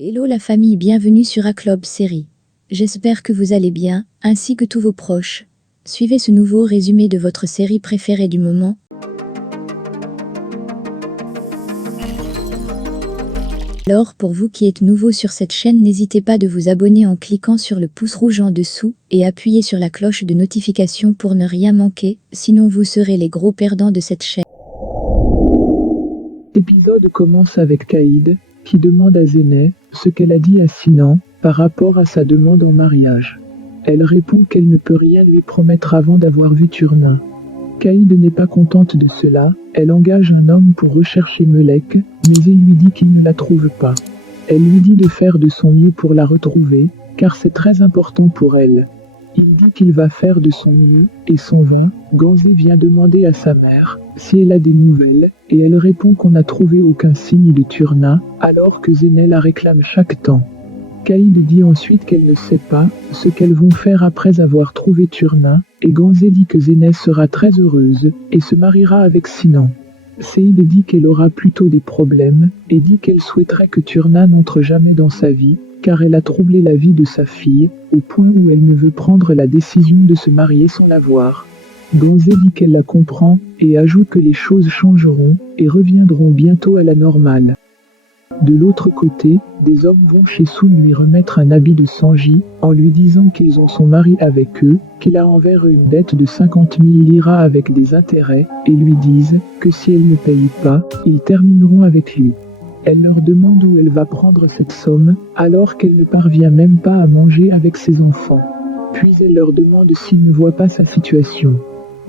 Hello la famille, bienvenue sur A-Club Série. J'espère que vous allez bien, ainsi que tous vos proches. Suivez ce nouveau résumé de votre série préférée du moment. Alors, pour vous qui êtes nouveau sur cette chaîne, n'hésitez pas de vous abonner en cliquant sur le pouce rouge en dessous et appuyez sur la cloche de notification pour ne rien manquer, sinon vous serez les gros perdants de cette chaîne. L'épisode commence avec Caïd, qui demande à Zeynep ce qu'elle a dit à Sinan par rapport à sa demande en mariage. Elle répond qu'elle ne peut rien lui promettre avant d'avoir vu Turna. Caïd n'est pas contente de cela, elle engage un homme pour rechercher Melek, mais il lui dit qu'il ne la trouve pas. Elle lui dit de faire de son mieux pour la retrouver, car c'est très important pour elle. Il dit qu'il va faire de son mieux, et son vent, Ganzé vient demander à sa mère si elle a des nouvelles, et elle répond qu'on n'a trouvé aucun signe de Turna, alors que Zeynep la réclame chaque temps. Caïd dit ensuite qu'elle ne sait pas ce qu'elles vont faire après avoir trouvé Turna, et Ganzé dit que Zeynep sera très heureuse, et se mariera avec Sinan. Saïd dit qu'elle aura plutôt des problèmes, et dit qu'elle souhaiterait que Turna n'entre jamais dans sa vie, car elle a troublé la vie de sa fille, au point où elle ne veut prendre la décision de se marier sans la voir. Ganzé dit qu'elle la comprend, et ajoute que les choses changeront, et reviendront bientôt à la normale. De l'autre côté, des hommes vont chez Soun lui remettre un habit de Sanji, en lui disant qu'ils ont son mari avec eux, qu'il a envers eux une dette de 50 000 liras avec des intérêts, et lui disent que si elle ne paye pas, ils termineront avec lui. Elle leur demande où elle va prendre cette somme, alors qu'elle ne parvient même pas à manger avec ses enfants. Puis elle leur demande s'ils ne voient pas sa situation.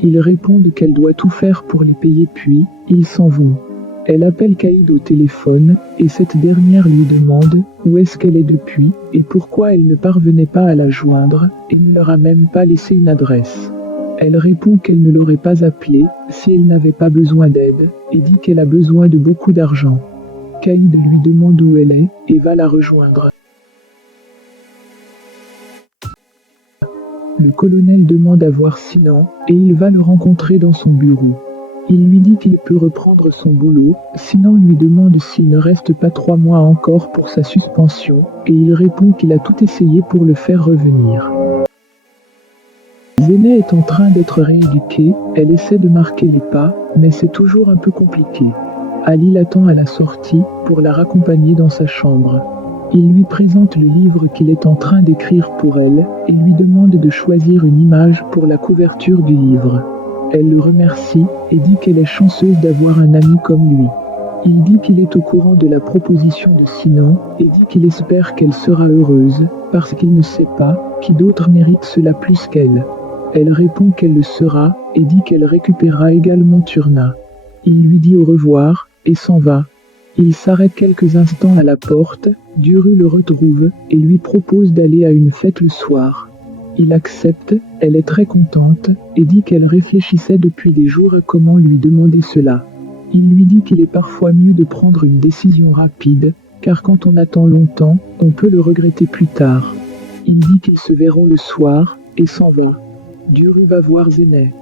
Ils répondent qu'elle doit tout faire pour les payer, puis ils s'en vont. Elle appelle Caïd au téléphone, et cette dernière lui demande où est-ce qu'elle est depuis, et pourquoi elle ne parvenait pas à la joindre, et ne leur a même pas laissé une adresse. Elle répond qu'elle ne l'aurait pas appelée si elle n'avait pas besoin d'aide, et dit qu'elle a besoin de beaucoup d'argent. Caïd lui demande où elle est, et va la rejoindre. Le colonel demande à voir Sinan, et il va le rencontrer dans son bureau. Il lui dit qu'il peut reprendre son boulot, Sinan lui demande s'il ne reste pas 3 mois encore pour sa suspension, et il répond qu'il a tout essayé pour le faire revenir. Zeynep est en train d'être rééduquée, elle essaie de marquer les pas, mais c'est toujours un peu compliqué. Ali l'attend à la sortie pour la raccompagner dans sa chambre. Il lui présente le livre qu'il est en train d'écrire pour elle, et lui demande de choisir une image pour la couverture du livre. Elle le remercie et dit qu'elle est chanceuse d'avoir un ami comme lui. Il dit qu'il est au courant de la proposition de Sinan et dit qu'il espère qu'elle sera heureuse parce qu'il ne sait pas qui d'autre mérite cela plus qu'elle. Elle répond qu'elle le sera et dit qu'elle récupérera également Turna. Il lui dit au revoir et s'en va. Il s'arrête quelques instants à la porte, Duru le retrouve et lui propose d'aller à une fête le soir. Il accepte, elle est très contente, et dit qu'elle réfléchissait depuis des jours à comment lui demander cela. Il lui dit qu'il est parfois mieux de prendre une décision rapide, car quand on attend longtemps, on peut le regretter plus tard. Il dit qu'ils se verront le soir, et s'en va. Duru va voir Zeynep.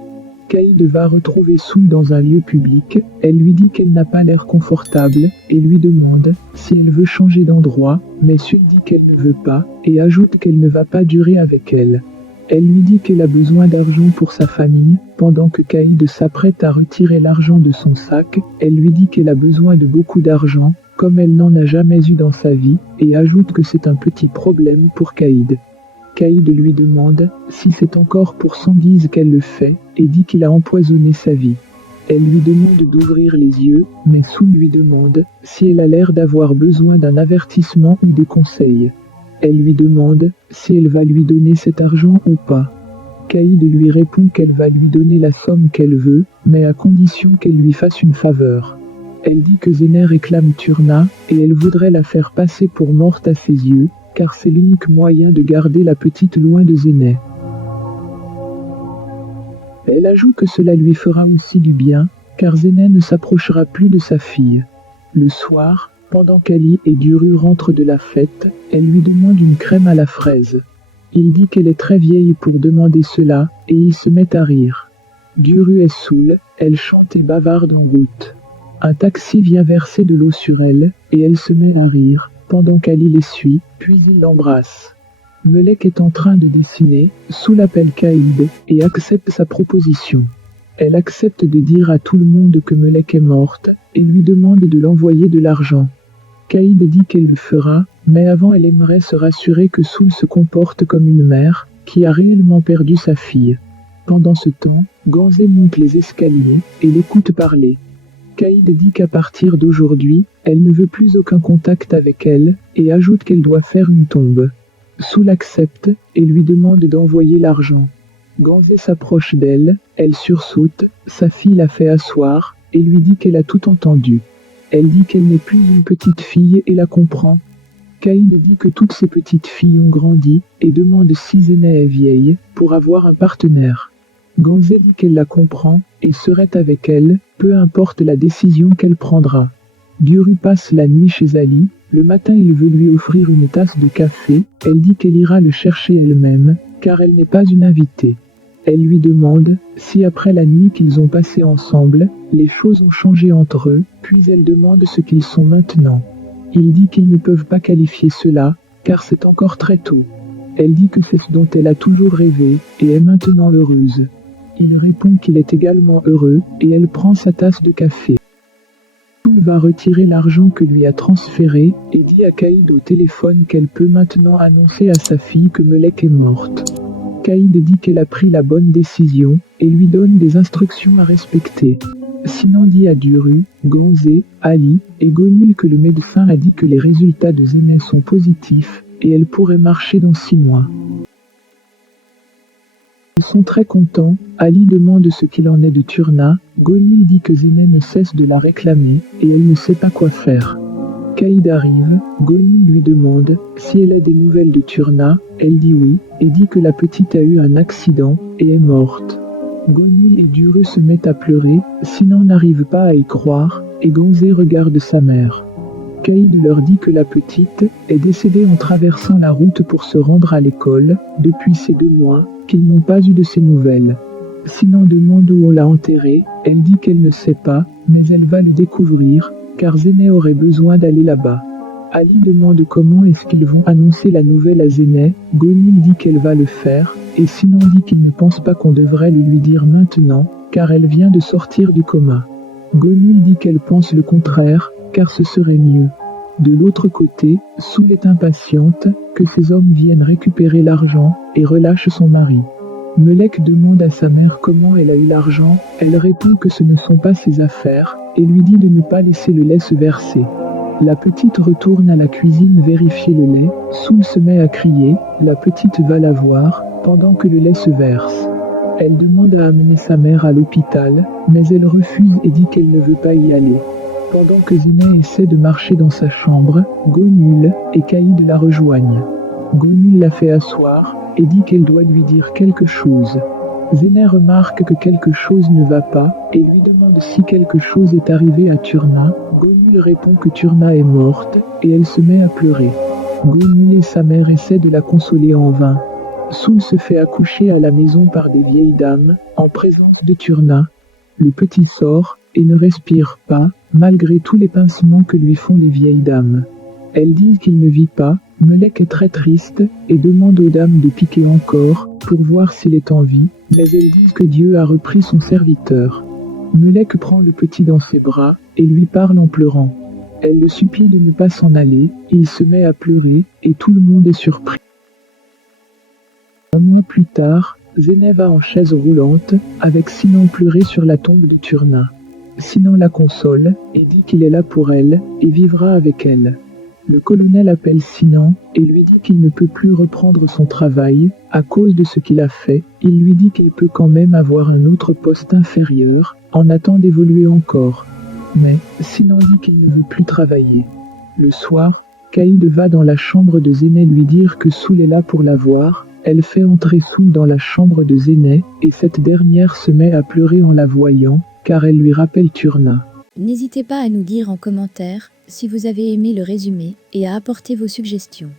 Caïd va retrouver Soun dans un lieu public, elle lui dit qu'elle n'a pas l'air confortable, et lui demande si elle veut changer d'endroit, mais Soun dit qu'elle ne veut pas, et ajoute qu'elle ne va pas durer avec elle. Elle lui dit qu'elle a besoin d'argent pour sa famille, pendant que Caïd s'apprête à retirer l'argent de son sac, elle lui dit qu'elle a besoin de beaucoup d'argent, comme elle n'en a jamais eu dans sa vie, et ajoute que c'est un petit problème pour Caïd. Caïd lui demande si c'est encore pour Sandiz qu'elle le fait, et dit qu'il a empoisonné sa vie. Elle lui demande d'ouvrir les yeux, mais Soun lui demande si elle a l'air d'avoir besoin d'un avertissement ou des conseils. Elle lui demande si elle va lui donner cet argent ou pas. Caïd lui répond qu'elle va lui donner la somme qu'elle veut, mais à condition qu'elle lui fasse une faveur. Elle dit que Zeynep réclame Turna, et elle voudrait la faire passer pour morte à ses yeux, car c'est l'unique moyen de garder la petite loin de Zeynep. Elle ajoute que cela lui fera aussi du bien, car Zeynep ne s'approchera plus de sa fille. Le soir, pendant qu'Ali et Duru rentrent de la fête, elle lui demande une crème à la fraise. Il dit qu'elle est très vieille pour demander cela, et il se met à rire. Duru est saoule, elle chante et bavarde en route. Un taxi vient verser de l'eau sur elle, et elle se met à rire, pendant qu'Ali les suit, puis il l'embrasse. Melek est en train de dessiner, Soul appelle Caïd et accepte sa proposition. Elle accepte de dire à tout le monde que Melek est morte et lui demande de l'envoyer de l'argent. Caïd dit qu'elle le fera, mais avant elle aimerait se rassurer que Soul se comporte comme une mère qui a réellement perdu sa fille. Pendant ce temps, Ganzé monte les escaliers et l'écoute parler. Caïd dit qu'à partir d'aujourd'hui, elle ne veut plus aucun contact avec elle et ajoute qu'elle doit faire une tombe. Soul accepte et lui demande d'envoyer l'argent. Ganzé s'approche d'elle, elle sursaute, sa fille la fait asseoir et lui dit qu'elle a tout entendu. Elle dit qu'elle n'est plus une petite fille et la comprend. Caïd dit que toutes ces petites filles ont grandi et demande si Zéneh est vieille pour avoir un partenaire. Ganzé dit qu'elle la comprend et serait avec elle, peu importe la décision qu'elle prendra. Duru passe la nuit chez Ali. Le matin, il veut lui offrir une tasse de café. Elle dit qu'elle ira le chercher elle-même, car elle n'est pas une invitée. Elle lui demande si après la nuit qu'ils ont passée ensemble, les choses ont changé entre eux, puis elle demande ce qu'ils sont maintenant. Il dit qu'ils ne peuvent pas qualifier cela, car c'est encore très tôt. Elle dit que c'est ce dont elle a toujours rêvé, et est maintenant heureuse. Il répond qu'il est également heureux, et elle prend sa tasse de café. Soul va retirer l'argent que lui a transféré, et dit à Caïd au téléphone qu'elle peut maintenant annoncer à sa fille que Melek est morte. Caïd dit qu'elle a pris la bonne décision, et lui donne des instructions à respecter. Sinan dit à Duru, Ganzé, Ali et Gonul que le médecin a dit que les résultats de Zéneh sont positifs, et elle pourrait marcher dans 6 mois. Ils sont très contents. Ali demande ce qu'il en est de Turna. Gonul dit que Zéneh ne cesse de la réclamer, et elle ne sait pas quoi faire. Caïd arrive, Gonul lui demande si elle a des nouvelles de Turna. Elle dit oui, et dit que la petite a eu un accident, et est morte. Gonul et Duru se mettent à pleurer, Sinan n'arrive pas à y croire, et Ganzé regarde sa mère. Caïd leur dit que la petite est décédée en traversant la route pour se rendre à l'école, depuis ces 2 mois, qu'ils n'ont pas eu de ses nouvelles. Sinan demande où on l'a enterrée, elle dit qu'elle ne sait pas, mais elle va le découvrir, car Zéneh aurait besoin d'aller là-bas. Ali demande comment est-ce qu'ils vont annoncer la nouvelle à Zéneh. Gonul dit qu'elle va le faire, et Sinan dit qu'il ne pense pas qu'on devrait le lui dire maintenant, car elle vient de sortir du coma. Gonul dit qu'elle pense le contraire, car ce serait mieux. De l'autre côté, Soul est impatiente que ces hommes viennent récupérer l'argent et relâche son mari. Melek demande à sa mère comment elle a eu l'argent, elle répond que ce ne sont pas ses affaires, et lui dit de ne pas laisser le lait se verser. La petite retourne à la cuisine vérifier le lait, Soul se met à crier, la petite va la voir, pendant que le lait se verse. Elle demande à amener sa mère à l'hôpital, mais elle refuse et dit qu'elle ne veut pas y aller. Pendant que Zéneh essaie de marcher dans sa chambre, Gonul et Caïd la rejoignent. Gonul la fait asseoir et dit qu'elle doit lui dire quelque chose. Zéneh remarque que quelque chose ne va pas et lui demande si quelque chose est arrivé à Turna. Gonul répond que Turna est morte et elle se met à pleurer. Gonul et sa mère essaient de la consoler en vain. Soul se fait accoucher à la maison par des vieilles dames, en présence de Turna. Le petit sort et ne respire pas, malgré tous les pincements que lui font les vieilles dames. Elles disent qu'il ne vit pas. Melek est très triste et demande aux dames de piquer encore pour voir s'il est en vie, mais elles disent que Dieu a repris son serviteur. Melek prend le petit dans ses bras et lui parle en pleurant. Elle le supplie de ne pas s'en aller, il se met à pleurer et tout le monde est surpris. Un mois plus tard, Zéneh va en chaise roulante, avec Sinan pleurer sur la tombe de Turna. Sinan la console et dit qu'il est là pour elle et vivra avec elle. Le colonel appelle Sinan et lui dit qu'il ne peut plus reprendre son travail à cause de ce qu'il a fait. Il lui dit qu'il peut quand même avoir un autre poste inférieur en attendant d'évoluer encore. Mais Sinan dit qu'il ne veut plus travailler. Le soir, Caïd va dans la chambre de Zéneh lui dire que Soul est là pour la voir. Elle fait entrer Soul dans la chambre de Zéneh et cette dernière se met à pleurer en la voyant, car elle lui rappelle Turna. N'hésitez pas à nous dire en commentaire si vous avez aimé le résumé et à apporter vos suggestions.